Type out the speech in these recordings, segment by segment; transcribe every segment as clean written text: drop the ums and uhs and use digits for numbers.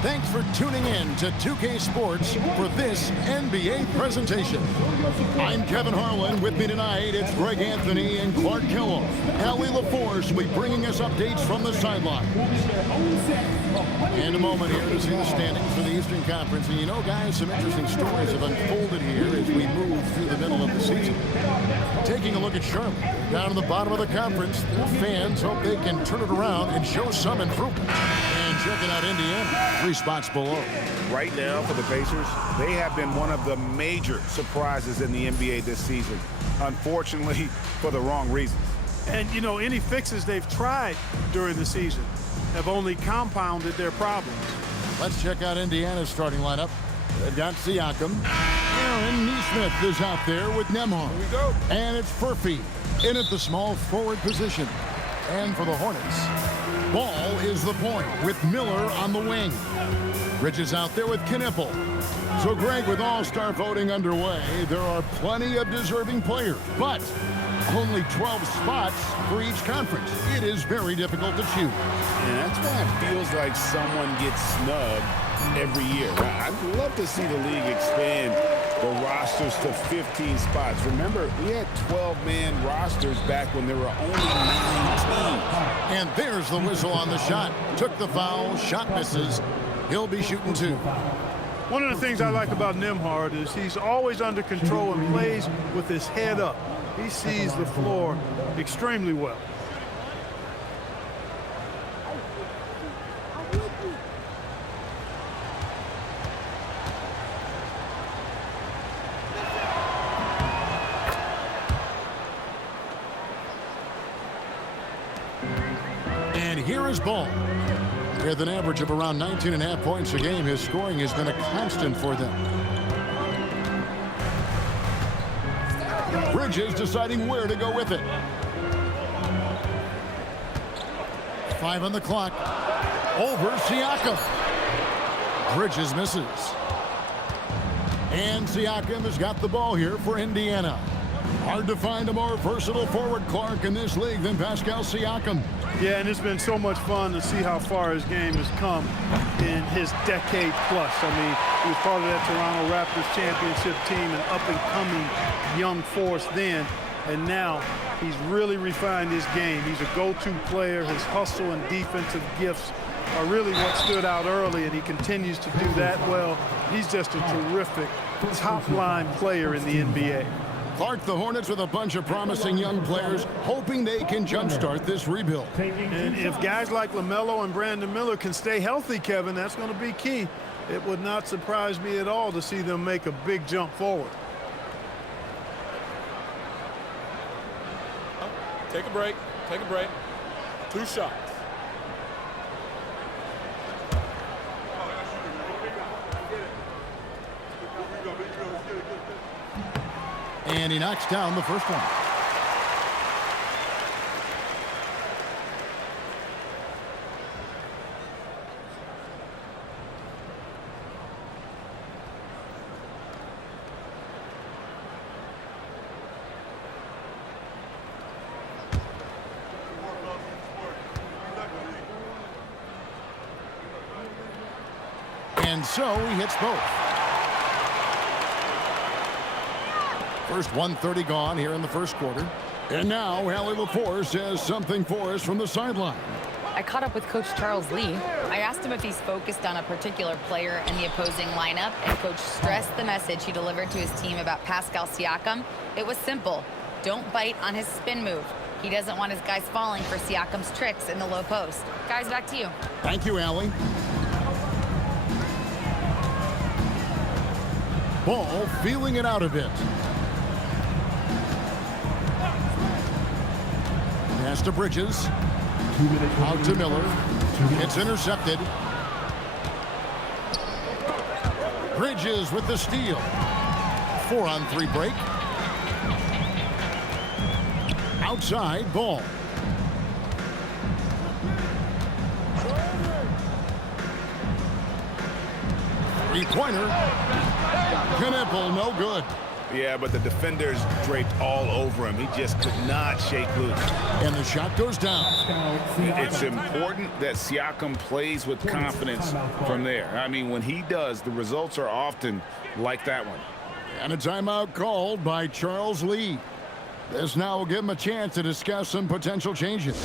Thanks for tuning in to 2K Sports for this NBA presentation. I'm Kevin Harlan. With me tonight, it's Greg Anthony and Clark Kellogg. Allie LaForce will be bringing us updates from the sideline. In a moment here to see the standings for the Eastern Conference. And you know, guys, some interesting stories have unfolded here as we move through the middle of the season. Taking a look at Charlotte, down in the bottom of the conference, their fans hope they can turn it around and show some improvement. And checking out Indiana, 3 spots below. Right now for the Pacers, they have been one of the major surprises in the NBA this season. Unfortunately, for the wrong reasons. And, you know, any fixes they've tried during the season have only compounded their problems. Let's check out Indiana's starting lineup. They've got Siakam. Aaron Nesmith is out there with Nembhard. Here we go. And it's Furphy in at the small forward position. And for the Hornets, Ball is the point with Miller on the wing. Bridges out there with Knippel. So, Greg, with all-star voting underway, there are plenty of deserving players, but only 12 spots for each conference. It is very difficult to choose. And that's why it feels like someone gets snubbed every year. I'd love to see the league expand the rosters to 15 spots. Remember, we had 12-man rosters back when there were only 9 teams. And there's the whistle on the shot. Took the foul, shot misses. He'll be shooting 2. One of the things I like about Nembhard is he's always under control and plays with his head up. He sees the floor extremely well. And here is Ball. With an average of around 19.5 points a game, his scoring has been a constant for them. Bridges deciding where to go with it. 5 on the clock. Over Siakam. Bridges misses. And Siakam has got the ball here for Indiana. Hard to find a more versatile forward, Clark, in this league than Pascal Siakam. Yeah, and it's been so much fun to see how far his game has come in his decade plus. I mean, he was part of that Toronto Raptors championship team, an up-and-coming young force then, and now he's really refined his game. He's a go-to player. His hustle and defensive gifts are really what stood out early, and he continues to do that well. He's just a terrific top-line player in the NBA. Clark, the Hornets with a bunch of promising young players, hoping they can jumpstart this rebuild. And if guys like LaMelo and Brandon Miller can stay healthy, Kevin, that's going to be key. It would not surprise me at all to see them make a big jump forward. Take a break. Take a break. 2 shots. And he knocks down the first one. And so he hits both. First 1:30 gone here in the first quarter. And now Allie LaForce has something for us from the sideline. I caught up with Coach Charles Lee. I asked him if he's focused on a particular player in the opposing lineup, and Coach stressed the message he delivered to his team about Pascal Siakam. It was simple. Don't bite on his spin move. He doesn't want his guys falling for Siakam's tricks in the low post. Guys, back to you. Thank you, Allie. Ball feeling it out a bit. Pass to Bridges. Out to Miller. It's intercepted. Bridges with the steal. 4-on-3 break. Outside, Ball. Three-pointer. Knippel, no good. Yeah, but the defenders draped all over him. He just could not shake loose. And the shot goes down. It's important that Siakam plays with confidence from there. I mean, when he does, the results are often like that one. And a timeout called by Charles Lee. This now will give him a chance to discuss some potential changes.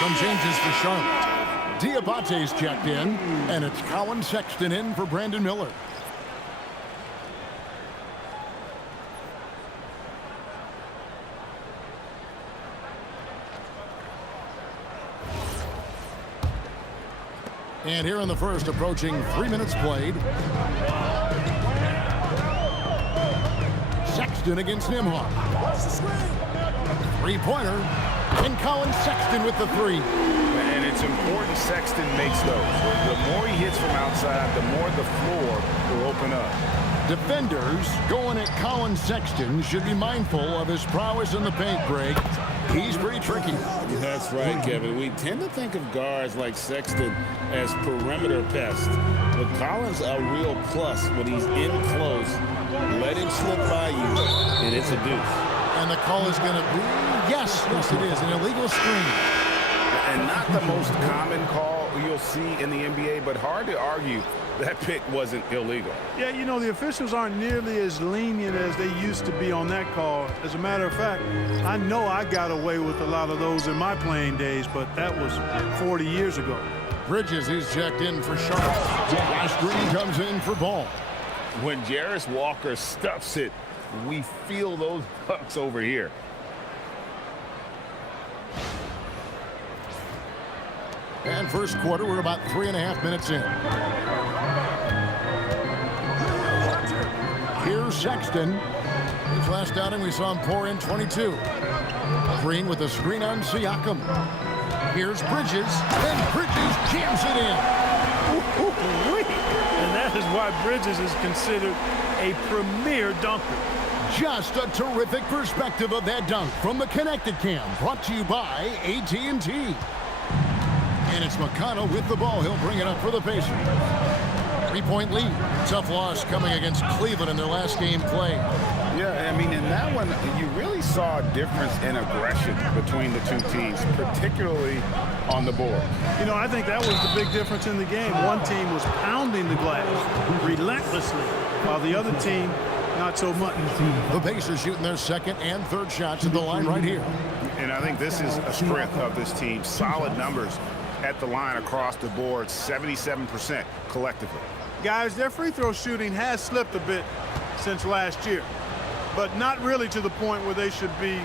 Some changes for Charlotte. Diabate's checked in, and it's Colin Sexton in for Brandon Miller. And here in the first, approaching 3 minutes played. Sexton against Nimhart. Three-pointer. And Colin Sexton with the three. And it's important Sexton makes those. The more he hits from outside, the more the floor will open up. Defenders going at Colin Sexton should be mindful of his prowess in the paint, Greg. He's pretty tricky. That's right, Kevin. We tend to think of guards like Sexton as perimeter pests. But Colin's a real plus when he's in close. Let him slip by you, and it's a deuce. And the call is going to be, yes, it is, an illegal screen. And not the most common call you'll see in the NBA, but hard to argue that pick wasn't illegal. Yeah, you know, the officials aren't nearly as lenient as they used to be on that call. As a matter of fact, I know I got away with a lot of those in my playing days, but that was 40 years ago. Bridges is checked in for Charlotte. Last Green comes in for Ball. When Jarris Walker stuffs it, we feel those bucks over here. And first quarter, we're about 3.5 minutes in. Here's Sexton. His last outing, we saw him pour in 22. Green with a screen on Siakam. Here's Bridges, and Bridges jams it in. And that is why Bridges is considered a premier dunker. Just a terrific perspective of that dunk from the Connected Cam, brought to you by AT&T. And it's McConnell with the ball. He'll bring it up for the Pacers. 3-point lead. Tough loss coming against Cleveland in their last game played. Yeah, I mean, in that one, you really saw a difference in aggression between the two teams, particularly on the board. You know, I think that was the big difference in the game. One team was pounding the glass relentlessly, while the other team, not so much. The Pacers shooting their second and third shots at the line right here. And I think this is a strength of this team. Solid numbers at the line across the board, 77% collectively. Guys, their free throw shooting has slipped a bit since last year, but not really to the point where they should be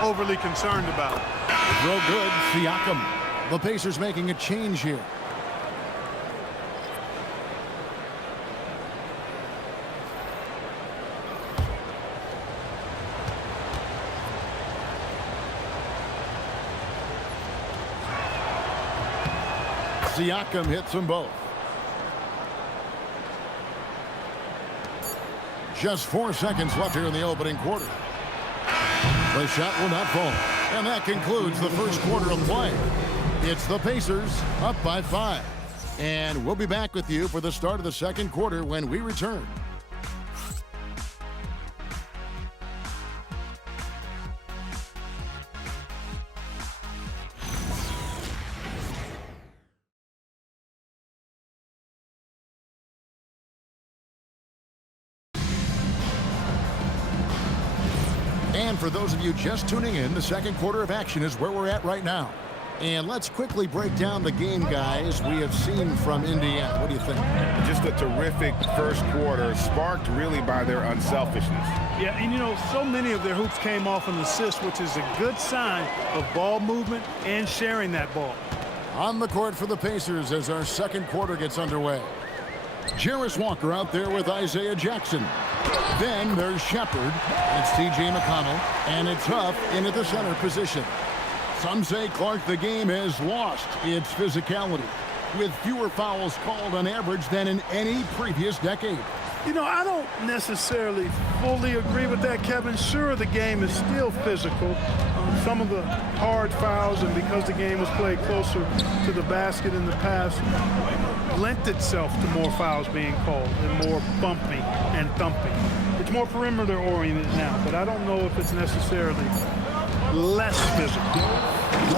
overly concerned about it. Throw good, Siakam. The Pacers making a change here. Siakam hits them both. Just 4 seconds left here in the opening quarter. The shot will not fall. And that concludes the first quarter of play. It's the Pacers up by 5. And we'll be back with you for the start of the second quarter when we return. And for those of you just tuning in, the second quarter of action is where we're at right now. And let's quickly break down the game, guys, we have seen from Indiana. What do you think? Just a terrific first quarter, sparked really by their unselfishness. Yeah, and you know, so many of their hoops came off an assist, which is a good sign of ball movement and sharing that ball. On the court for the Pacers as our second quarter gets underway. Jarris Walker out there with Isaiah Jackson. Then there's Shepard. It's T.J. McConnell. And it's Huff in at the center position. Some say, Clark, the game has lost its physicality, with fewer fouls called on average than in any previous decade. You know, I don't necessarily fully agree with that, Kevin. Sure, the game is still physical. Some of the hard fouls, and because the game was played closer to the basket in the past, lent itself to more fouls being called and more bumping and thumping. It's more perimeter-oriented now, but I don't know if it's necessarily less physical.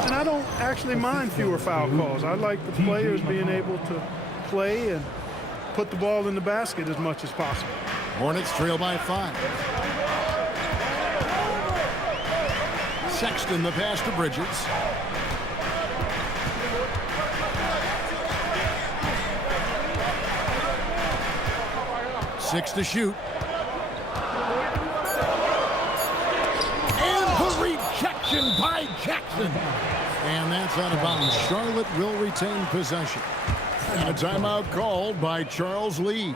And I don't actually mind fewer foul calls. I like the players being able to play and put the ball in the basket as much as possible. Hornets trail by 5. Sexton the pass to Bridges. Six to shoot. And the rejection by Jackson. And that's out of bounds. Charlotte will retain possession. And a timeout called by Charles Lee.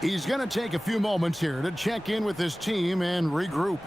He's going to take a few moments here to check in with his team and regroup.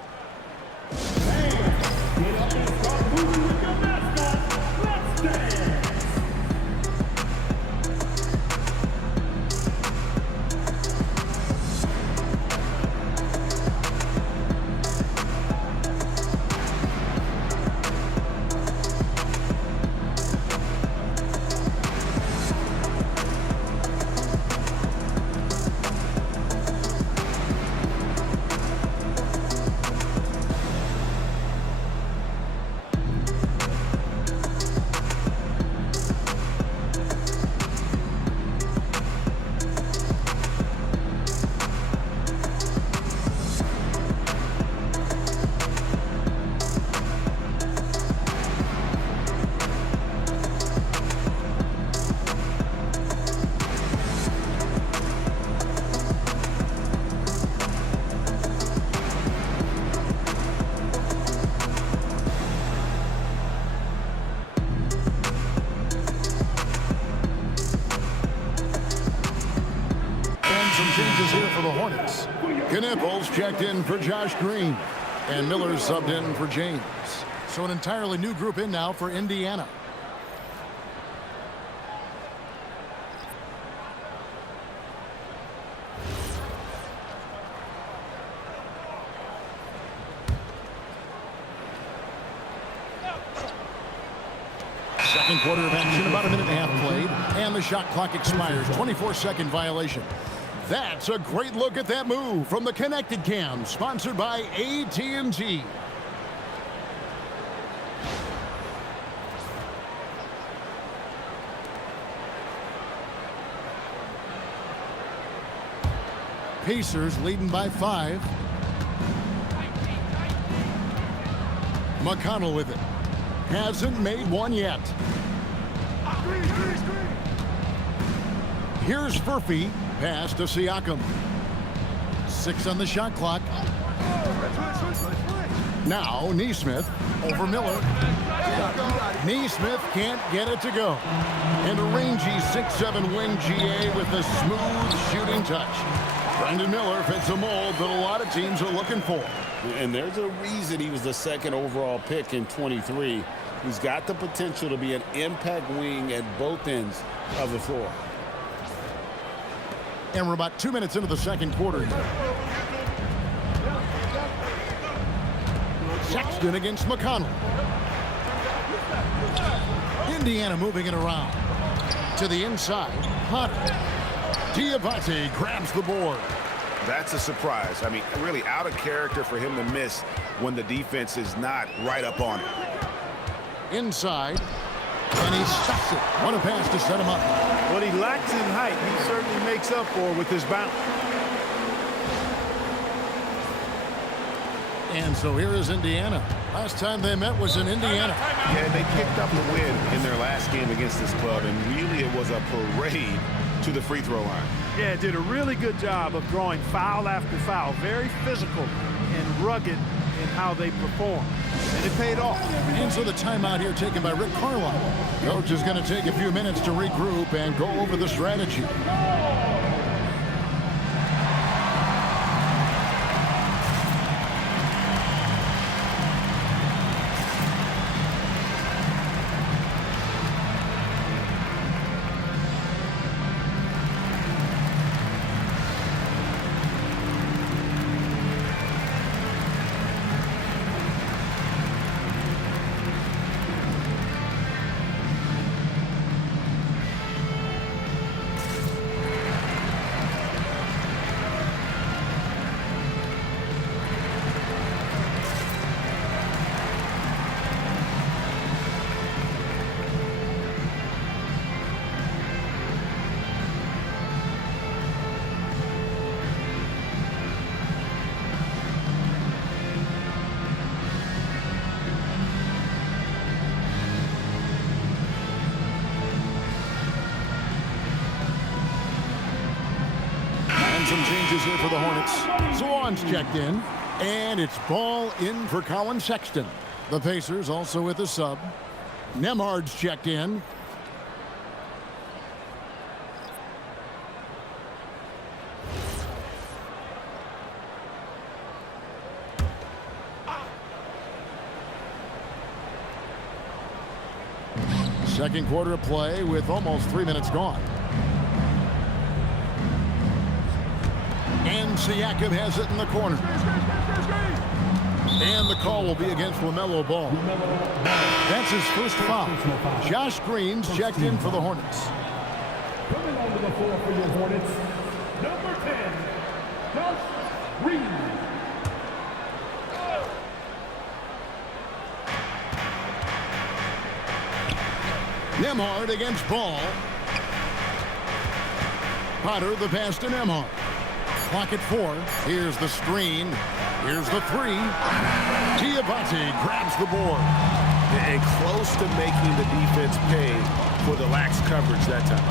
Changes here for the Hornets. Knipples checked in for Josh Green. And Miller subbed in for James. So an entirely new group in now for Indiana. Second quarter of action, about a minute and a half played. And the shot clock expires. 24-second violation. That's a great look at that move from the Connected Cam, sponsored by AT&T. Pacers leading by 5. McConnell with it. Hasn't made one yet. Here's Furphy. Pass to Siakam. 6 on the shot clock. Now Neesmith over Miller. Neesmith can't get it to go. And a rangy 6'7" wing GA with a smooth shooting touch. Brandon Miller fits a mold that a lot of teams are looking for. And there's a reason he was the second overall pick in 23. He's got the potential to be an impact wing at both ends of the floor. And we're about 2 minutes into the second quarter. Sexton against McConnell. Indiana moving it around. To the inside. Hunt. Diabate grabs the board. That's a surprise. I mean, really out of character for him to miss when the defense is not right up on it. Inside. And he stuffs it. What a pass to set him up. What he lacks in height, he certainly makes up for with his bounce. And so here is Indiana. Last time they met was in Indiana. Yeah, they picked up the win in their last game against this club, and really it was a parade to the free throw line. Yeah, did a really good job of drawing foul after foul. Very physical and rugged in how they perform. And it paid off. And so the timeout here taken by Rick Carlisle. Coach is going to take a few minutes to regroup and go over the strategy. Some changes here for the Hornets. Swan's checked in, and it's ball in for Colin Sexton. The Pacers also with a sub. Nemhard's checked in. Second quarter of play with almost 3 minutes gone. And Siakam has it in the corner. And the call will be against LaMelo Ball. That's his first foul. Josh Green's checked in for the Hornets. Coming onto the floor for your Hornets, number 10, Josh Green. Nemhard against Ball. Potter the pass to Nemhard. Clock at 4. Here's the screen. Here's the 3. Diabate grabs the board. And close to making the defense pay for the lax coverage that time.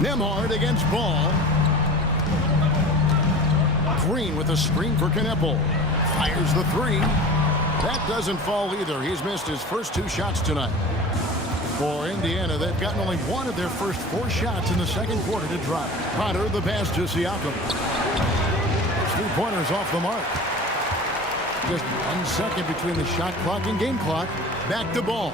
Nemhard against Ball. Green with a screen for Kneppel. Fires the 3. That doesn't fall either. He's missed his first 2 shots tonight. For Indiana, they've gotten only 1 of their first 4 shots in the second quarter to drop. Potter, the pass to Siakam. 3-pointers off the mark. Just 1 second between the shot clock and game clock. Back to Ball.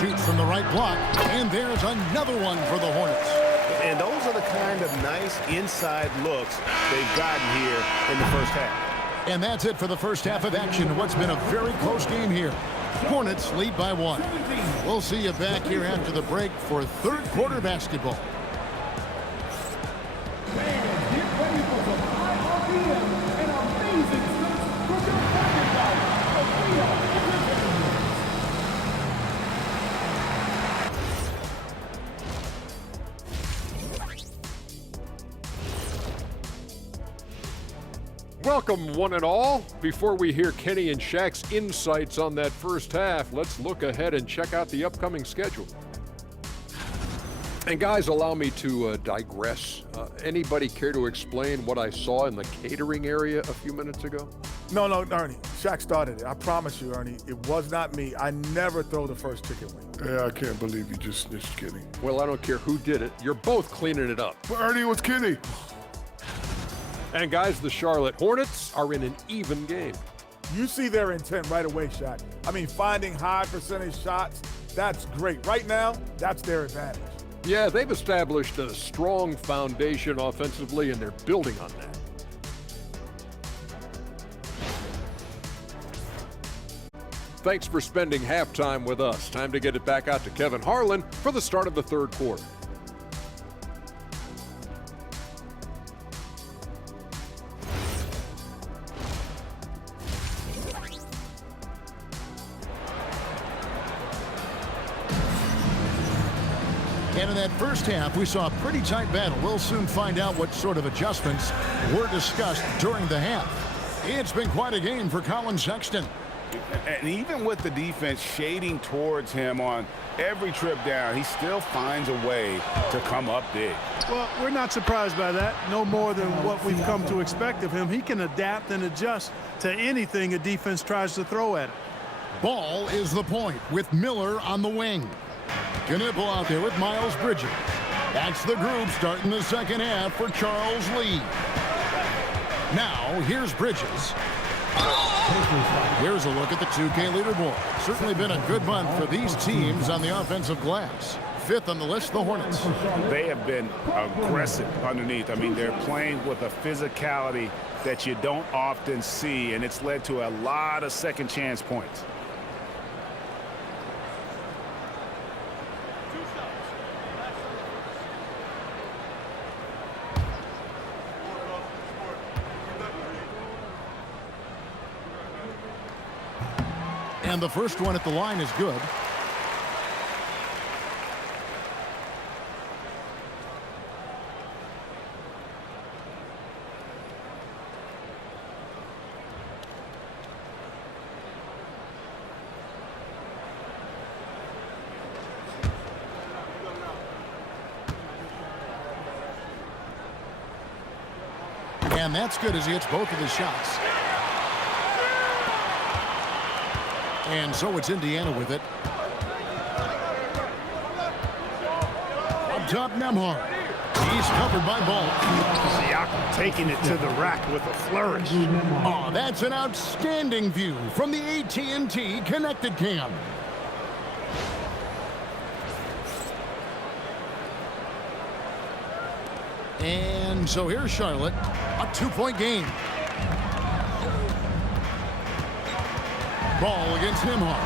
Shoots from the right block, and there's another one for the Hornets. And those are the kind of nice inside looks they've gotten here in the first half. And that's it for the first half of action. What's been a very close game here. Hornets lead by 1. We'll see you back here after the break for third quarter basketball. Fans, get ready for some high RPM and amazing stunts from your bracket guys. Welcome, one and all. Before we hear Kenny and Shaq's insights on that first half, let's look ahead and check out the upcoming schedule. And guys, allow me to digress. Anybody care to explain what I saw in the catering area a few minutes ago? No, Ernie. Shaq started it. I promise you, Ernie. It was not me. I never throw the first chicken wing. Yeah, I can't believe you just snitched Kenny. Well, I don't care who did it. You're both cleaning it up. But Ernie, it was Kenny. And guys, the Charlotte Hornets are in an even game. You see their intent right away, Shaq. I mean, finding high percentage shots, that's great. Right now, that's their advantage. Yeah, they've established a strong foundation offensively, and they're building on that. Thanks for spending halftime with us. Time to get it back out to Kevin Harlan for the start of the third quarter. And in that first half, we saw a pretty tight battle. We'll soon find out what sort of adjustments were discussed during the half. It's been quite a game for Colin Sexton. And even with the defense shading towards him on every trip down, he still finds a way to come up big. Well, we're not surprised by that. No more than what we've come to expect of him. He can adapt and adjust to anything a defense tries to throw at him. Ball is the point with Miller on the wing. Knipple out there with Miles Bridges. That's the group starting the second half for Charles Lee. Now, here's Bridges. Here's a look at the 2K leaderboard. Certainly been a good month for these teams on the offensive glass. Fifth on the list, the Hornets. They have been aggressive underneath. I mean, they're playing with a physicality that you don't often see, and it's led to a lot of second chance points. And the first one at the line is good. And that's good as he hits both of his shots. And so it's Indiana with it. Up top, Nembhard. He's covered by Ball. Siakam taking it to the rack with a flourish. Oh, that's an outstanding view from the AT&T Connected Cam. And so here's Charlotte, a two-point game. Ball against Nembhard.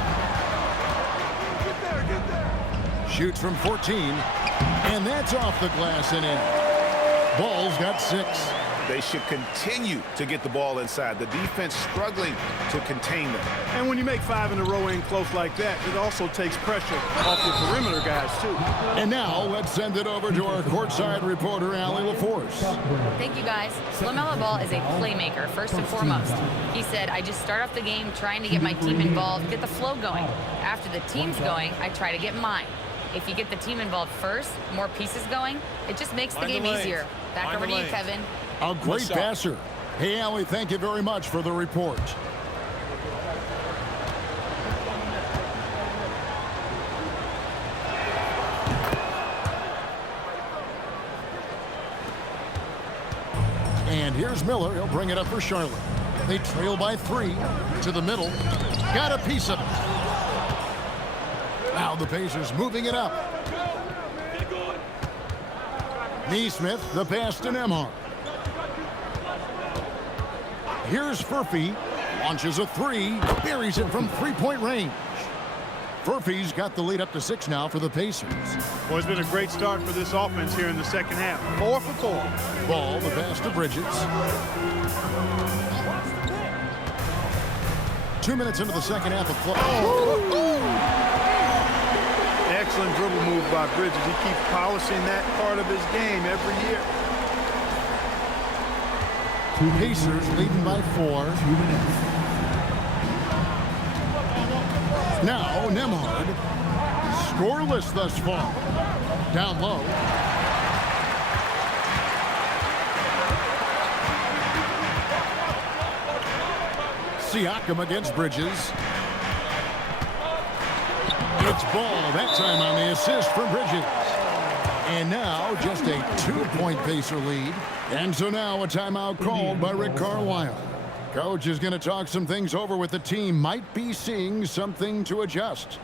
Shoots from 14, and that's off the glass and in. Ball's got 6. They should continue to get the ball inside. The defense struggling to contain them. And when you make 5 in a row in close like that, it also takes pressure off your perimeter guys, too. And now let's send it over to our courtside reporter, Allie LaForce. Thank you, guys. LaMelo Ball is a playmaker, first and foremost. He said, I just start off the game trying to get my team involved, get the flow going. After the team's going, I try to get mine. If you get the team involved first, more pieces going, it just makes the game easier. Back over to you, Kevin. A great passer. Hey, Allie, thank you very much for the report. And here's Miller. He'll bring it up for Charlotte. They trail by 3 to the middle. Got a piece of it. Now the Pacers moving it up. Neesmith, the pass to Nembhard. Here's Furphy. Launches a 3. Buries it from 3-point range. Furphy's got the lead up to 6 now for the Pacers. Well, it's been a great start for this offense here in the second half. 4 for 4. Ball, the pass to Bridges. 2 minutes into the second half of play. Excellent dribble move by Bridges. He keeps polishing that part of his game every year. Pacers leading by 4. Now Nembhard, scoreless thus far. Down low. Siakam against Bridges. It's Ball, that time on the assist from Bridges. And now just a 2-point Pacer lead. And so now a timeout called by Rick Carlisle. Coach is going to talk some things over with the team. Might be seeing something to adjust.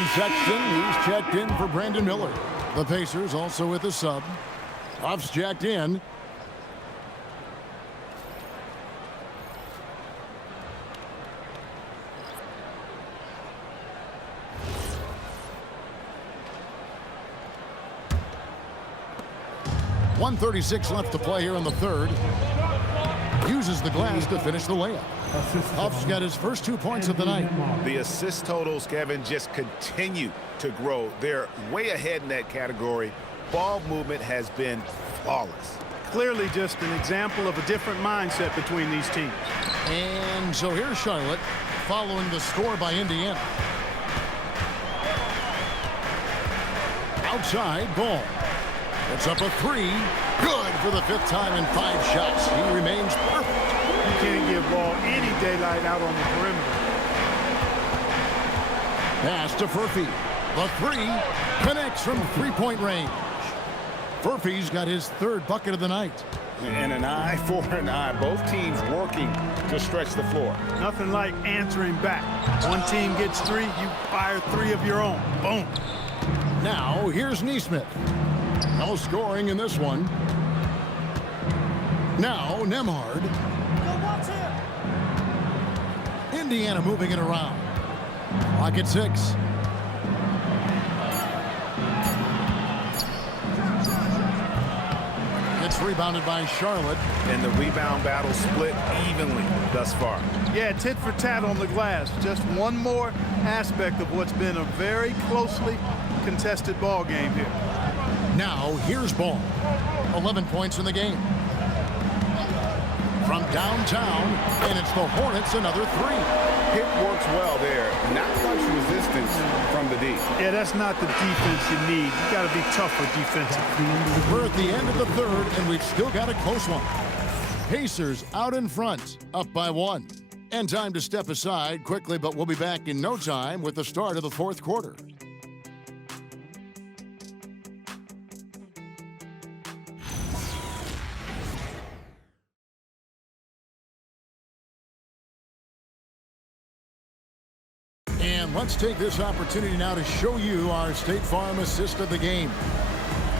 Colin Sexton, he's checked in for Brandon Miller. The Pacers also with a sub. Huff's checked in. .136 left to play here in the third. Uses the glass to finish the layup. Huff's got his first 2 points of the night. The assist totals, Kevin, just continue to grow. They're way ahead in that category. Ball movement has been flawless. Clearly just an example of a different mindset between these teams. And so here's Charlotte following the score by Indiana. Outside, Ball. It's up a three. Good for the 5th time in 5 shots. He remains perfect. You can't give Ball any daylight out on the perimeter. Pass to Furphy. The three connects from 3-point range. Furphy's got his 3rd bucket of the night. And an eye for an eye. Both teams working to stretch the floor. Nothing like answering back. One team gets 3, you fire 3 of your own. Boom. Now here's Neesmith. No scoring in this one. Now Nembhard. Indiana moving it around. Clock at 6. It's rebounded by Charlotte. And the rebound battle split evenly thus far. Yeah, tit for tat on the glass. Just one more aspect of what's been a very closely contested ball game here. Now here's Ball. 11 points in the game. From downtown, and it's the Hornets another 3. Pick works well there. Not much resistance from the D. Yeah, that's not the defense you need. You got to be tougher defensively. We're at the end of the third, and we've still got a close one. Pacers out in front, up by 1. And time to step aside quickly, but we'll be back in no time with the start of the 4th quarter. And let's take this opportunity now to show you our State Farm assist of the game.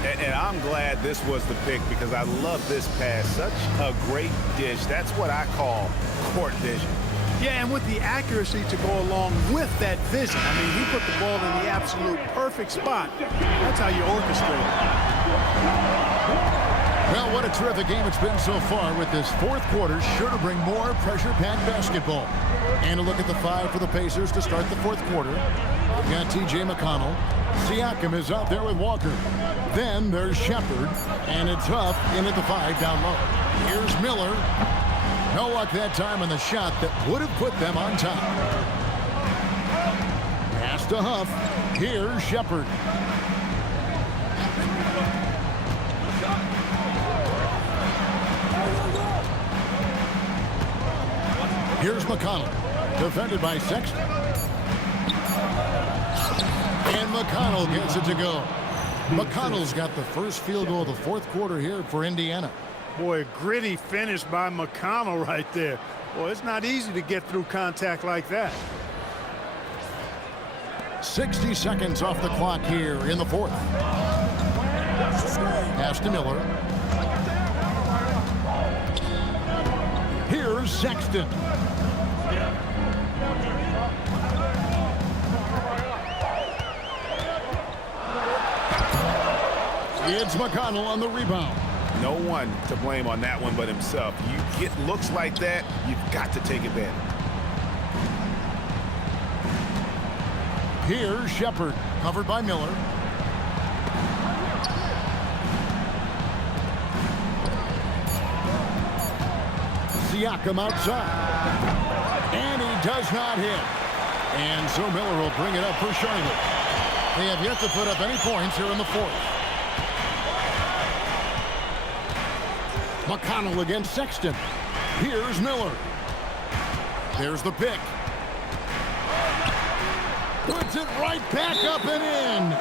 And I'm glad this was the pick because I love this pass. Such a great dish. That's what I call court vision. Yeah, and with the accuracy to go along with that vision. I mean, he put the ball in the absolute perfect spot. That's how you orchestrate it. Well, what a terrific game it's been so far with this 4th quarter. Sure to bring more pressure-packed basketball. And a look at the 5 for the Pacers to start the 4th quarter. We've got T.J. McConnell. Siakam is out there with Walker. Then there's Shepard. And it's Huff in at the 5 down low. Here's Miller. No luck that time on the shot that would have put them on top. Pass to Huff. Here's Shepard. Here's McConnell. Defended by Sexton. And McConnell gets it to go. McConnell's got the first field goal of the 4th quarter here for Indiana. Boy, a gritty finish by McConnell right there. Boy, it's not easy to get through contact like that. 60 seconds off the clock here in the 4th. Pass to Miller. Here's Sexton. It's McConnell on the rebound. No one to blame on that one but himself. You get looks like that, you've got to take advantage. Here's Shepard, covered by Miller. Siakam outside. And he does not hit. And so Miller will bring it up for Charlotte. They have yet to put up any points here in the 4th. McConnell against Sexton. Here's Miller. There's the pick. Puts it right back up and in.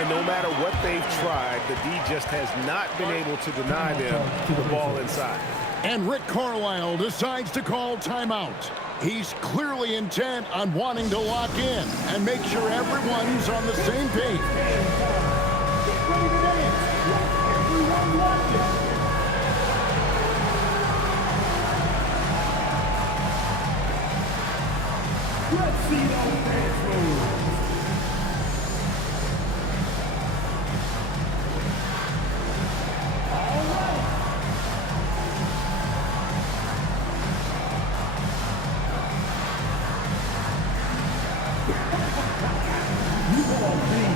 And no matter what they've tried, the D just has not been able to deny them the ball inside. And Rick Carlisle decides to call timeout. He's clearly intent on wanting to lock in and make sure everyone's on the same page. Get ready to dance. Like everyone watching. Let's see those dance moves. All right. You all think.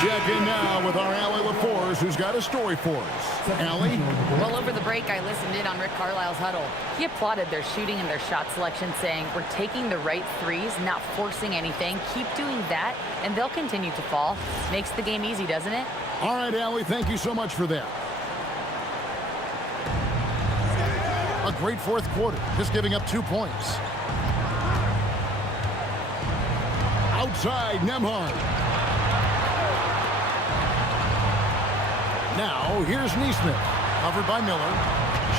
Check in now with our Allie LaForce, who's got a story for us. Allie? Well, over the break, I listened in on Rick Carlisle's huddle. He applauded their shooting and their shot selection, saying, we're taking the right threes, not forcing anything. Keep doing that, and they'll continue to fall. Makes the game easy, doesn't it? All right, Allie, thank you so much for that. A great fourth quarter, just giving up 2 points. Outside, Nembhard. Now, here's Nesmith, covered by Miller.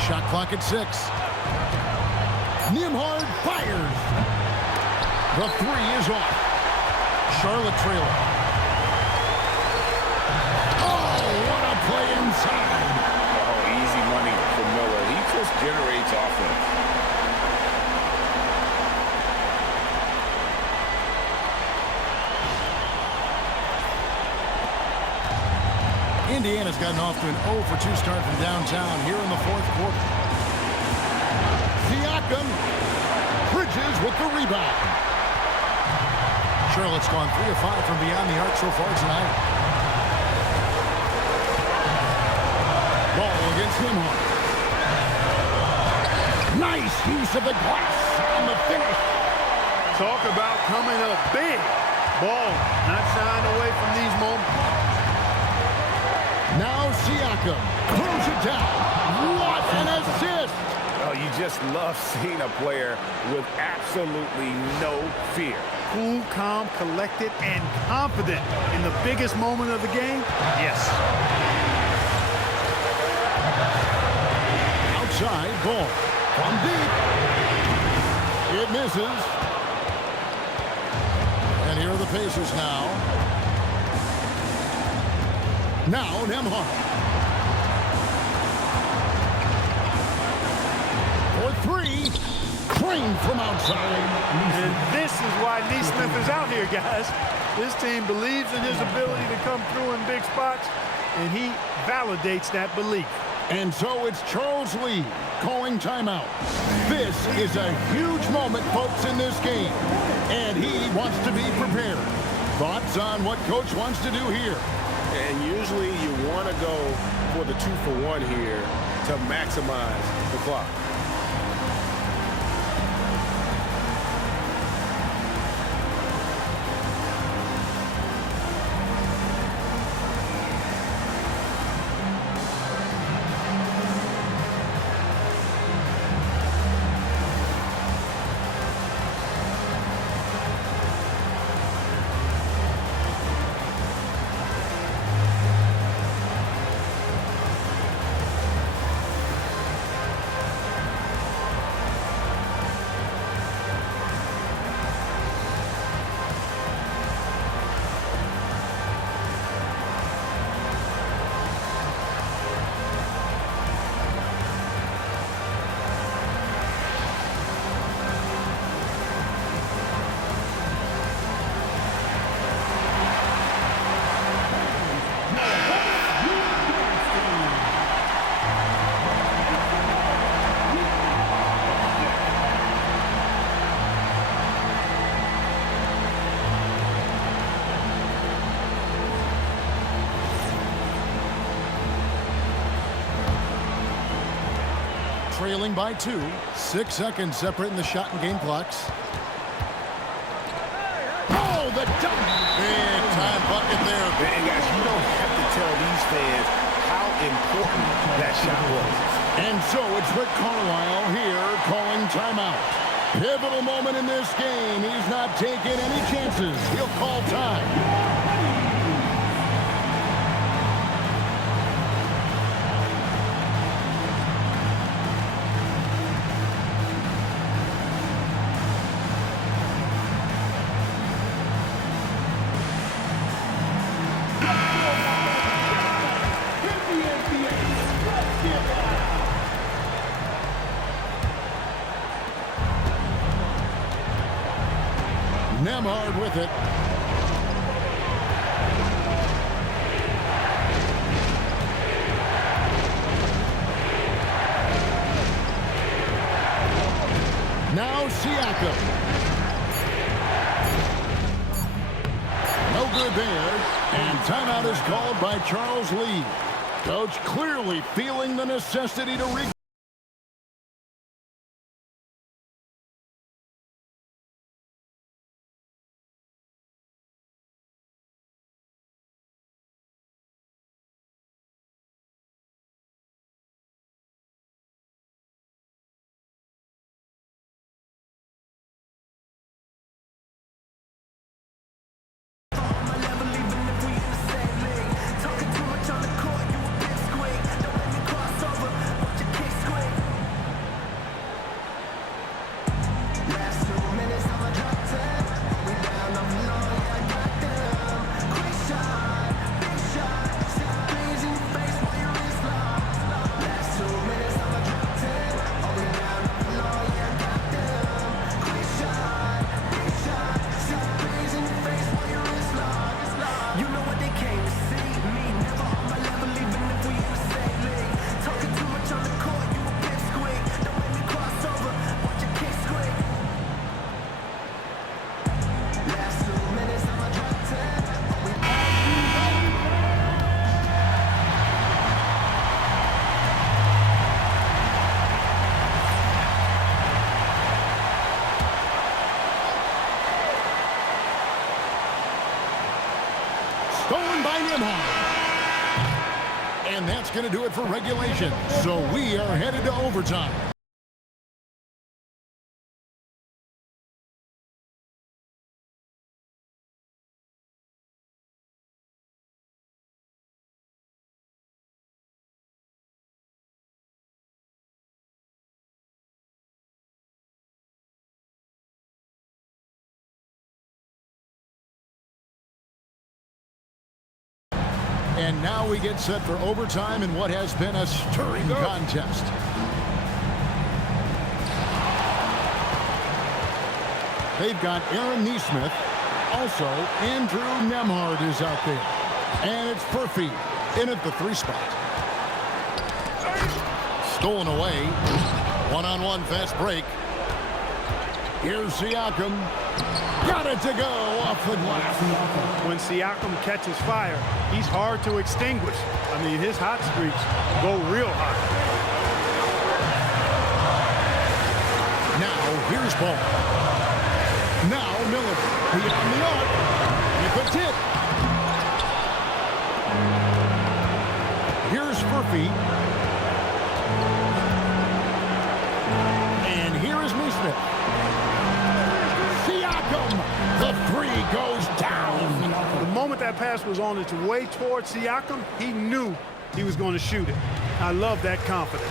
Shot clock at 6. Nembhard fires. The 3 is off. Charlotte trailing. Oh, what a play inside. Oh, easy money for Miller. He just generates offense. Indiana's gotten off to an 0 for 2 start from downtown here in the fourth quarter. Siakam, Bridges with the rebound. Charlotte's gone 3 of 5 from beyond the arc so far tonight. Ball against Nembhard. Nice use of the glass on the finish. Talk about coming up big. Ball not shying away from these moments. Now Siakam throws it down. What an assist! Oh, you just love seeing a player with absolutely no fear. Cool, calm, collected, and confident in the biggest moment of the game? Yes. Outside, ball. From deep. It misses. And here are the Pacers now. Now, Nembhard. For 3. Crane from outside. And this is why Nesmith is out here, guys. This team believes in his ability to come through in big spots, and he validates that belief. And so it's Charles Lee calling timeout. This is a huge moment, folks, in this game. And he wants to be prepared. Thoughts on what Coach wants to do here? And usually you want to go for the 2-for-1 here to maximize the clock. trailing by 2. 6 seconds separating the shot and game clocks. Oh, the dunk! Big time bucket there. And guys, you don't have to tell these fans how important that shot was. And so it's Rick Carlisle here calling timeout. Pivotal moment in this game. He's not taking any chances. He'll call time. Nemhard with it. Now Siakam. No good there. And timeout is called by Charles Lee. Coach clearly feeling the necessity to stolen by Nemhard. And that's going to do it for regulation. So we are headed to overtime. And now we get set for overtime in what has been a stirring contest. They've got Aaron Nesmith. Also, Andrew Nemhard is out there. And it's Furphy in at the 3 spot. Stolen away. One-on-one fast break. Here's Siakam. Got it to go off the glass. When Siakam catches fire, he's hard to extinguish. I mean, his hot streaks go real hot. Now, here's Ball. Now, Miller. Beyond the arc. With a tip. Here's Furphy. And here is Nesmith. The 3 goes down. The moment that pass was on its way towards Siakam, he knew he was going to shoot it. I love that confidence.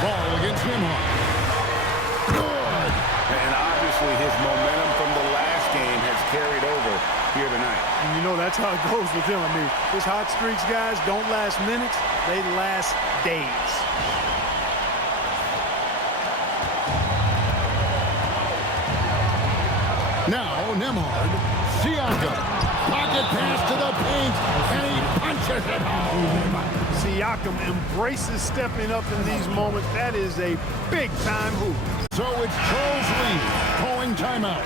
Ball against Nemhard. Good. And obviously his momentum from the last game has carried over here tonight. And you know, that's how it goes with him. I mean, his hot streaks, guys, don't last minutes. They last days. Now, Nemhard, Siakam, pocket pass to the paint, and he punches it home. Siakam embraces stepping up in these moments. That is a big-time hoop. So it's Charles Lee calling timeout.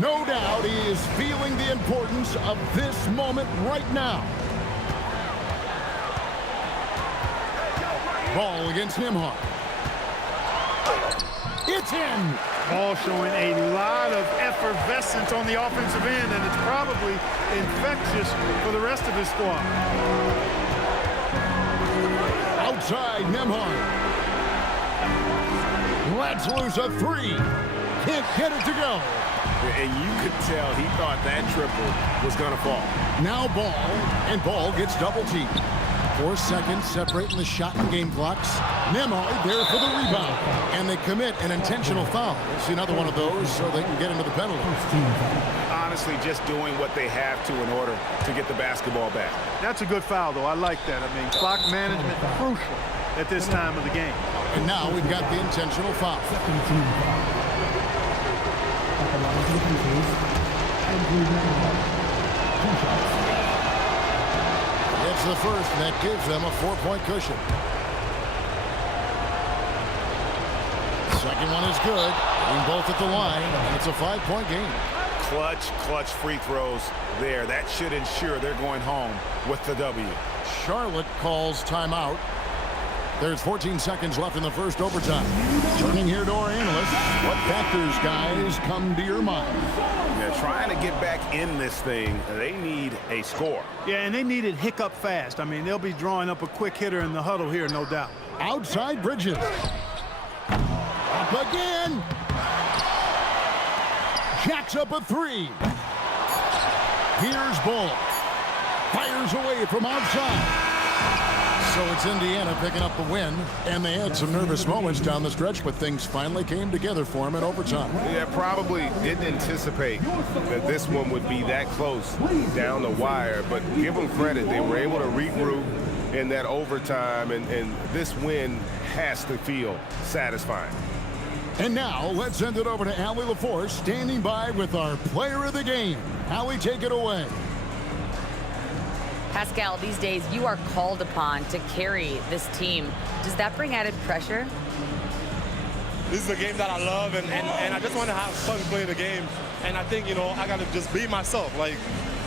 No doubt he is feeling the importance of this moment right now. Ball against Nimhard. It's in. Ball showing a lot of effervescence on the offensive end, and it's probably infectious for the rest of his squad. Outside, Nimhard. Lets loose a three. Can't get it to go. And you could tell he thought that triple was going to fall. Now Ball, and Ball gets double-teamed. 4 seconds separating the shot and game clocks. Nimhard there for the rebound. And they commit an intentional foul. We'll see another one of those so they can get into the penalty. Honestly, just doing what they have to in order to get the basketball back. That's a good foul, though. I like that. I mean, clock management crucial at this time of the game. And now we've got the intentional foul. It's the first, and that gives them a 4-point cushion. Second one is good. Being both at the line, and it's a 5-point game. Clutch free throws there. That should ensure they're going home with the W. Charlotte calls timeout. There's 14 seconds left in the first overtime. Turning here to our analysts. What factors, guys, come to your mind? Yeah, trying to get back in this thing, they need a score. Yeah, and they need it hiccup fast. I mean, they'll be drawing up a quick hitter in the huddle here, no doubt. Outside Bridges. Up again. Jacks up a three. Here's Bull. Fires away from outside. So it's Indiana picking up the win, and they had some nervous moments down the stretch, but things finally came together for them in overtime. Yeah, probably didn't anticipate that this one would be that close down the wire, but give them credit. They were able to regroup in that overtime, and this win has to feel satisfying. And now let's send it over to Allie LaForce, standing by with our player of the game. Allie, take it away. Pascal, these days you are called upon to carry this team. Does that bring added pressure? This is a game that I love, and I just want to have fun playing the game. And I think, you know, I got to just be myself. Like,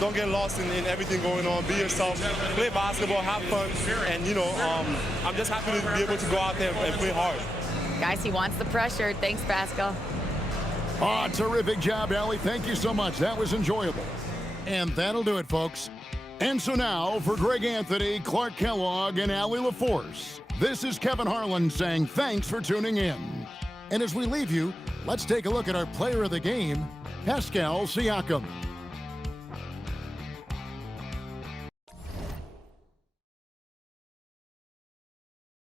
don't get lost in everything going on. Be yourself, play basketball, have fun. And, you know, I'm just happy to be able to go out there and play hard. Guys, he wants the pressure. Thanks, Pascal. Oh, terrific job, Allie. Thank you so much. That was enjoyable. And that'll do it, folks. And so now, for Greg Anthony, Clark Kellogg, and Allie LaForce, this is Kevin Harlan saying thanks for tuning in. And as we leave you, let's take a look at our player of the game, Pascal Siakam.